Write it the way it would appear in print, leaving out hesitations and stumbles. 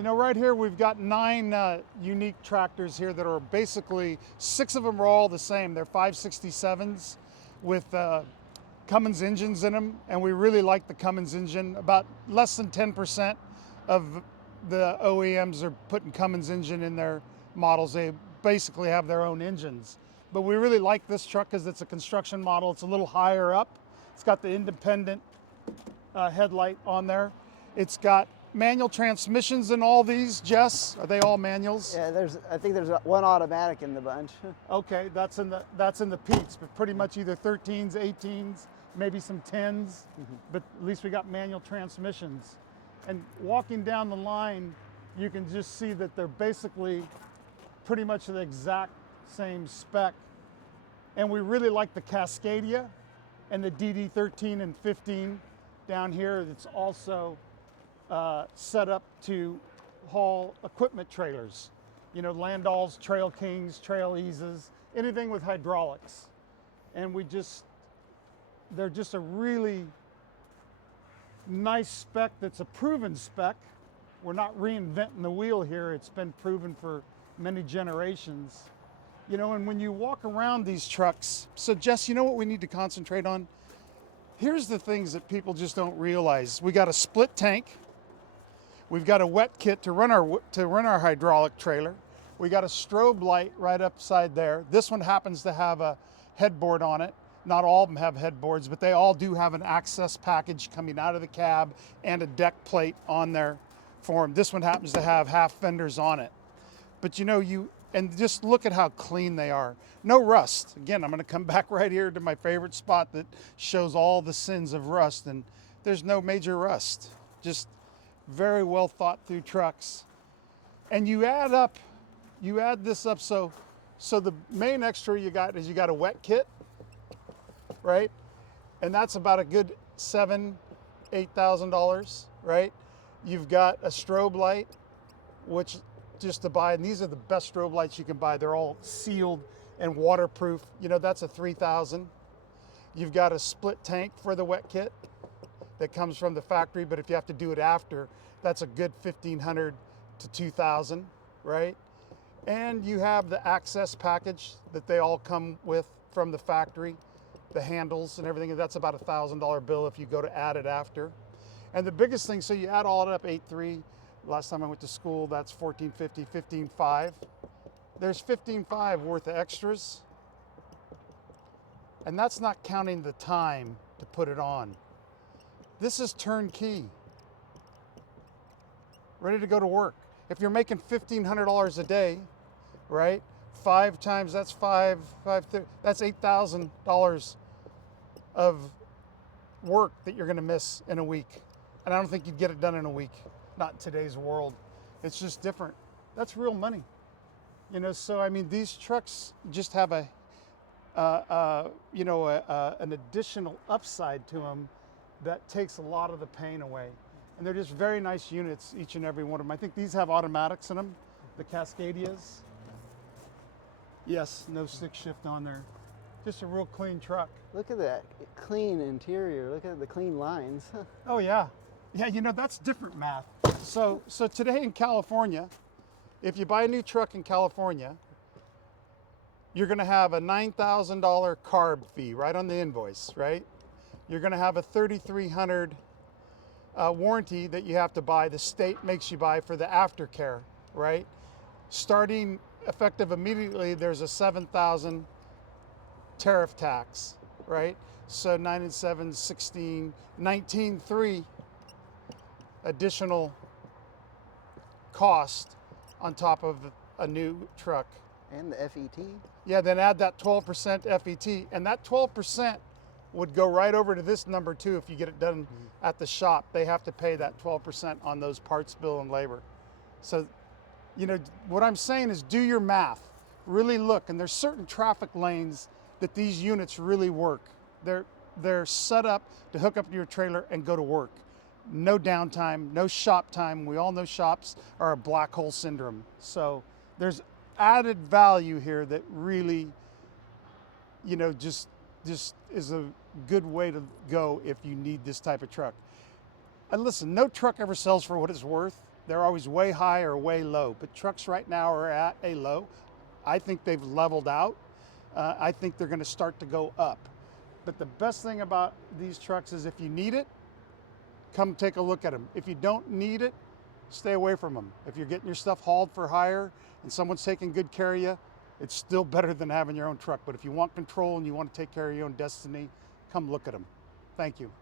You know, right here we've got 9 unique tractors here that are basically, 6 of them are all the same. They're 567s with Cummins engines in them, and we really like the Cummins engine. About less than 10% of the OEMs are putting Cummins engine in their models. They basically have their own engines. But we really like this truck because it's a construction model. It's a little higher up. It's got the independent headlight on there. It's got manual transmissions in all these, Jess? Are they all manuals? Yeah, I think there's one automatic in the bunch. Okay, that's in the Pete's, but pretty much either 13s, 18s, maybe some 10s, but at least we got manual transmissions. And walking down the line, you can just see that they're basically pretty much the exact same spec. And we really like the Cascadia and the DD13 and 15 down here. It's also set up to haul equipment trailers. You know, Landau's, Trail Kings, Trail Eases, anything with hydraulics. And they're just a really nice spec that's a proven spec. We're not reinventing the wheel here. It's been proven for many generations. You know, and when you walk around these trucks, so Jess, you know what we need to concentrate on? Here's the things that people just don't realize. We got a split tank. We've got a wet kit to run our hydraulic trailer. We got a strobe light right upside there. This one happens to have a headboard on it. Not all of them have headboards, but they all do have an access package coming out of the cab and a deck plate on there for them. This one happens to have half fenders on it. But you know, and just look at how clean they are. No rust. Again, I'm gonna come back right here to my favorite spot that shows all the sins of rust, and there's no major rust. Just very well thought through trucks. And you add this up, so the main extra you got is you got a wet kit, right? And that's about a good $7,000–8,000, right? You've got a strobe light, which just to buy, and these are the best strobe lights you can buy. They're all sealed and waterproof. You know, that's a $3,000. You've got a split tank for the wet kit that comes from the factory, but if you have to do it after, that's a good $1,500 to $2,000, right? And you have the access package that they all come with from the factory, the handles and everything, and that's about a $1,000 bill if you go to add it after. And the biggest thing, so you add all it up, 8.3. Last time I went to school, that's $1,450, $15,500. There's $15,500 worth of extras, and that's not counting the time to put it on. This is turnkey, ready to go to work. If you're making $1,500 a day, right? 5 times, that's that's $8,000 of work that you're gonna miss in a week. And I don't think you'd get it done in a week, not in today's world. It's just different. That's real money. You know, so I mean, these trucks just have an additional upside to them that takes a lot of the pain away. And they're just very nice units, each and every one of them. I think these have automatics in them, the Cascadias. Yes, no stick shift on there. Just a real clean truck. Look at that clean interior. Look at the clean lines. Oh yeah. Yeah, you know, that's different math. So today in California, if you buy a new truck in California, you're gonna have a $9,000 carb fee right on the invoice, right? You're gonna have a $3,300 warranty that you have to buy, the state makes you buy for the aftercare, right? Starting effective immediately, there's a $7,000 tariff tax, right? So 9 and 7, 16, 19.3 additional cost on top of a new truck. And the FET. Yeah, then add that 12% FET, and that 12% would go right over to this number too if you get it done at the shop. They have to pay that 12% on those parts, bill, and labor. So, you know, what I'm saying is do your math. Really look, and there's certain traffic lanes that these units really work. They're set up to hook up to your trailer and go to work. No downtime, no shop time. We all know shops are a black hole syndrome. So there's added value here that really, you know, just is a good way to go if you need this type of truck. And listen, no truck ever sells for what it's worth. They're always way high or way low, but trucks right now are at a low. I think they've leveled out. I think they're going to start to go up. But the best thing about these trucks is if you need it, come take a look at them. If you don't need it, stay away from them. If you're getting your stuff hauled for hire and someone's taking good care of you, it's still better than having your own truck. But if you want control and you want to take care of your own destiny, come look at them. Thank you.